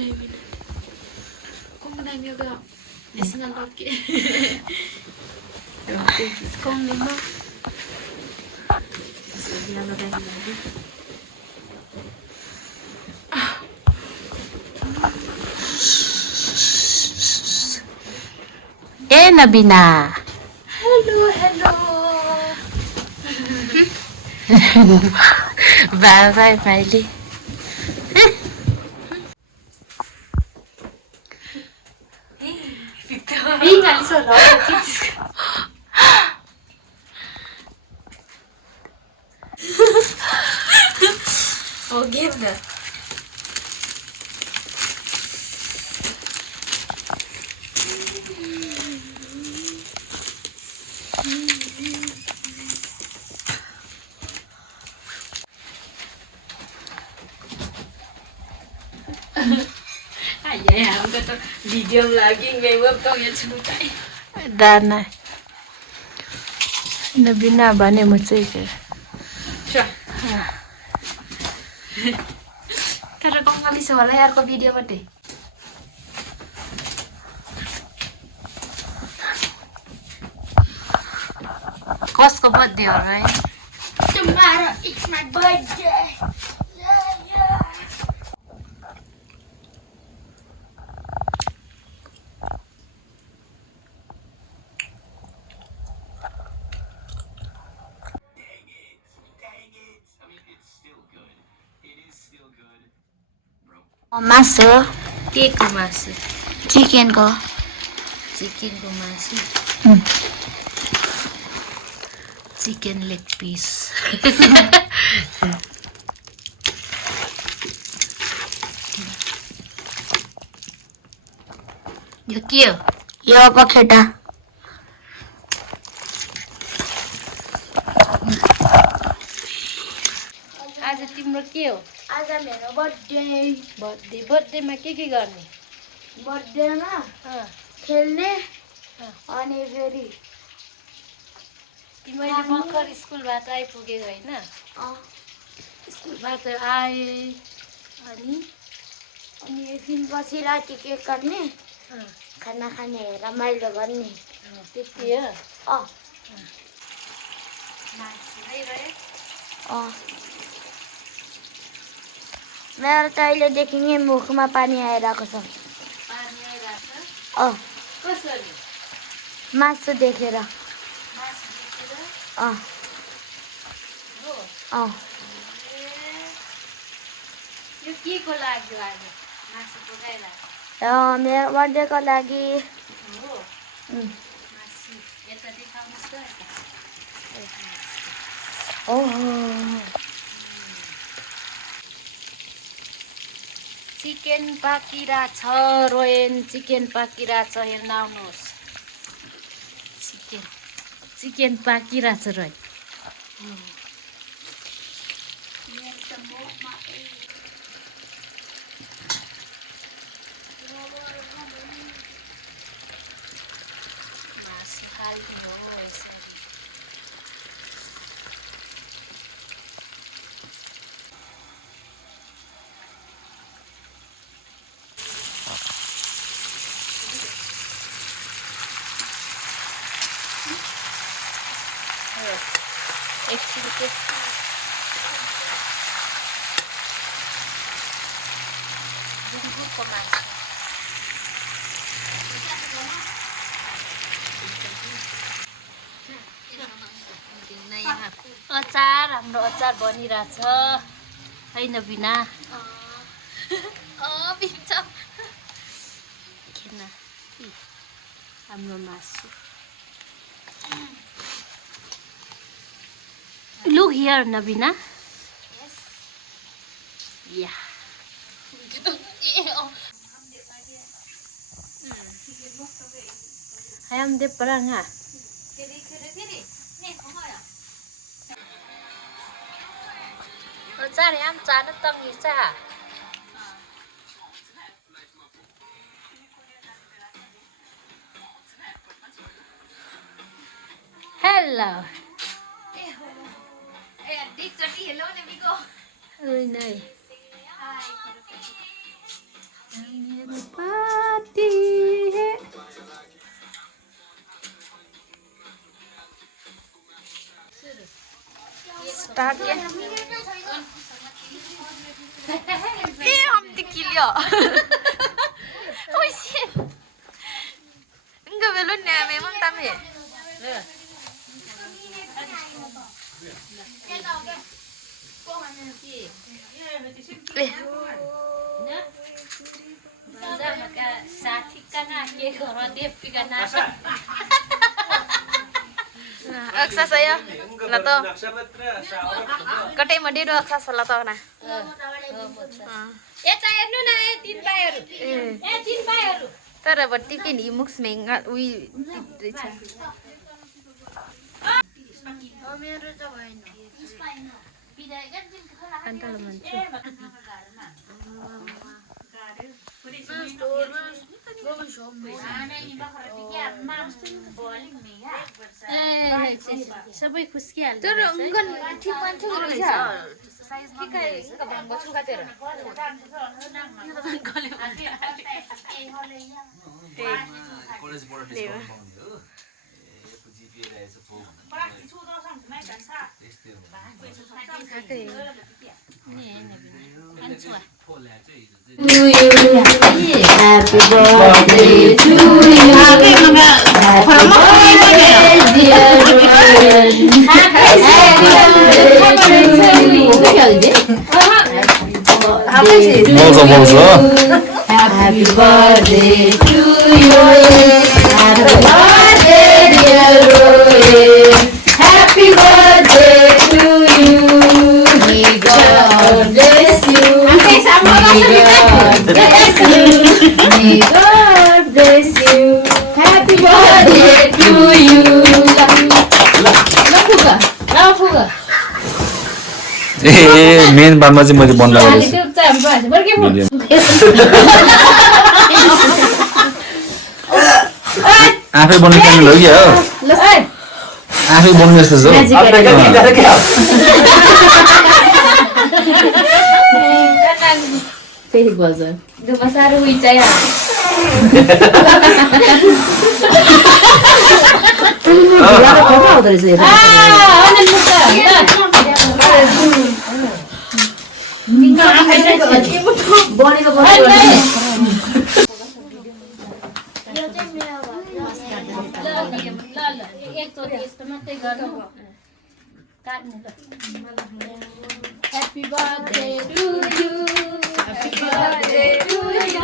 Kung madami yung gawin. Yes nga laki. Kung lima. Tapos lagyan mo dahil lagi. Nabina. Hello, hello. Bye bye, Miley. Ingat sa roda. Oh, game na. Ay, हमको तो video vlogging में वो तो ये छूटा है Dana. Nabina भने म चाहिँ के तर कम कमी छ होला यारको भिडियोबाट कसको बर्थडे हो है Tomorrow it's my birthday. मासु के को मासु चिकनको चिकनको मासु चिकन लेग पिस यो के हो यो पखेटा आज तिम्रो के हो आज मेरो बर्थडे बर्थडेमा के गर्ने बर्थडेमा खेल्ने अनि फेरि मैले भर्खर स्कुलबाट आइपुगेँ होइन स्कुलबाट आएँ अनि एकदिन पछि राति केक काट्ने खाना खाने रमाइलो गर्ने त्यति हो मेरो त अहिलेदेखि नै मुखमा पानी आइरहेको छ पानी आइरहेको कसरी मासु देखेर मासु देखेर अँ यो के को लागि आज मासु पकाइरहेको मेरो बर्थडेको लागि हो मासु यता देखाउनुहोस् त चिकन पाकिरा छ रोयन चिकन पाकिरा छ हेर्न आउनुहोस् चिकन पाकिरा छ रोय मासु हाल्नु हो यसरी एकछिन के गुन्द्रुकको मासु अचार हाम्रो अचार बनिरहेछ होइन बिना खेना हाम्रो मासु Look here, Nabina. Yes. Yeah. Ayam dia perang ah. Cari ayam cari tangi sah. Hello. Hello, Nabigo. Ôi này. Party है स्टार्ट किया हम tequila oh shit enggak belum ya memang tamu ya Aksa saya, lato. Kate mandi do aksa lato na. Tayar nu na 3 tayar. 3 tayar. Tara batti ke ni mux menga ui titre cha. मेरो त भएन Antal manchu. सबै खुस्किहाल्छ तर उनका ठीक मान्छे रहेछ Happy birthday to you. Happy birthday, dear Rowan. Happy birthday to you. Happy birthday, dear Rowan. Happy birthday to you. May God bless you. May God bless you. May God bless you. Happy birthday to you. Lafuga. A main बारमा चाहिँ मैले बन्द गरेको छु आफै बन्ने time हो क्या हो आफै बन्ने जस्तो त्यही बजार दुमा साह्रो उइचाइ Happy birthday to you. Happy birthday to you.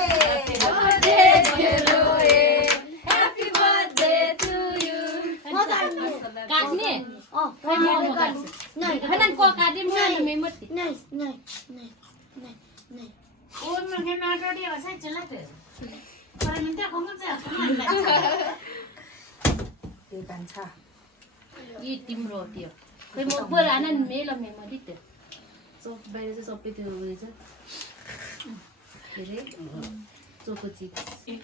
Happy birthday dear Rowan. Happy birthday to you. काट्ने नहीं को काट्ने म में मत नहीं नहीं नहीं नहीं नहीं और मन के नाटडी असाई चलते पर मिनटा खमन चाहिँ त्यो कान्छ यी तिम्रो त्यो खै म बोलान मेला मेमा दिते सब बाहिर चाहिँ सबै त्यो रहेछ के रे चोको चिप्स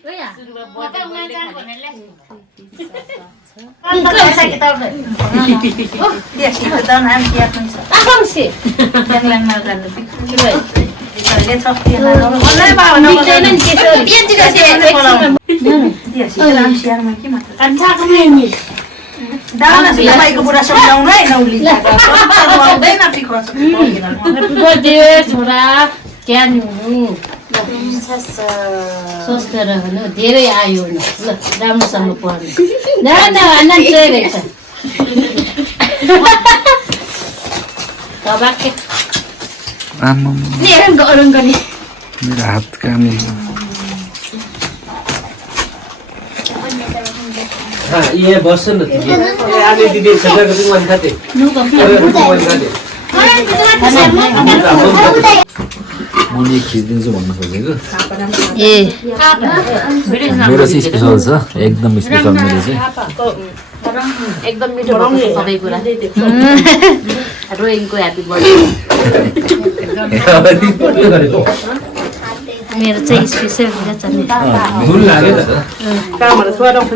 ओया बटा उहाँ जान भनेले अन्त के त ओ देखिको त नाम के आफ्नो छ आउँछ बेगलान नगर्न के भयो त्यसले छप्ती न मलाई बाबा नगर्न के छ राम शेयरमा के मात्र कान्छाको मेमी दाना सिलाइको कुरा सम्झाउनु है नौली आउँदैन पिखोस हैप्पी बर्थडे छोरा क्यान हुनु स्वस्थ रहनु धेरै आयो न ल राम्रोसँग पढ्नु न आनन्द चाहिँ रहेछ तबाके आम्म नि हेरौँ गर्ने मेरो हात काम ये बस न आले दिदी सजाको दिन मन खाते मैले खिच्दिन्छु भन्नु खोजेको ए मेरो चाहिँ स्पेसल छ एकदम स्पेसल मेरो चाहिँ एकदम मिठो भएको सबै कुरा रोइङको ह्यापी बर्थडे मेरो चाहिँ स्पेसल हुन्छ नि भुल लाग्यो कामहरु सोडाउँछ न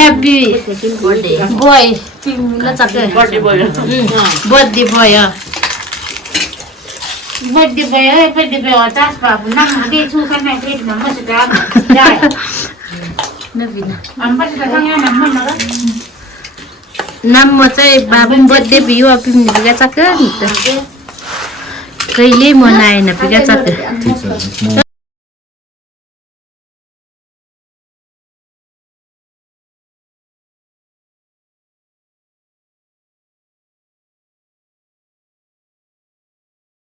ह्यापी बर्थडे बोय ल चक्के बर्थडे भयो बर्थडे बोय बर्थडे भयो हताश बाबु नम्मा दे छु खाना फेरि नम्मा सुधा जाय नबिना अम्मा सुधा यहाँ नम्मा नगर नम्मा चाहिँ बाबु बर्थडे भयो पिम्ने बिगा चक्क कहिले मनाएन बिगा चक्क ठिक छ म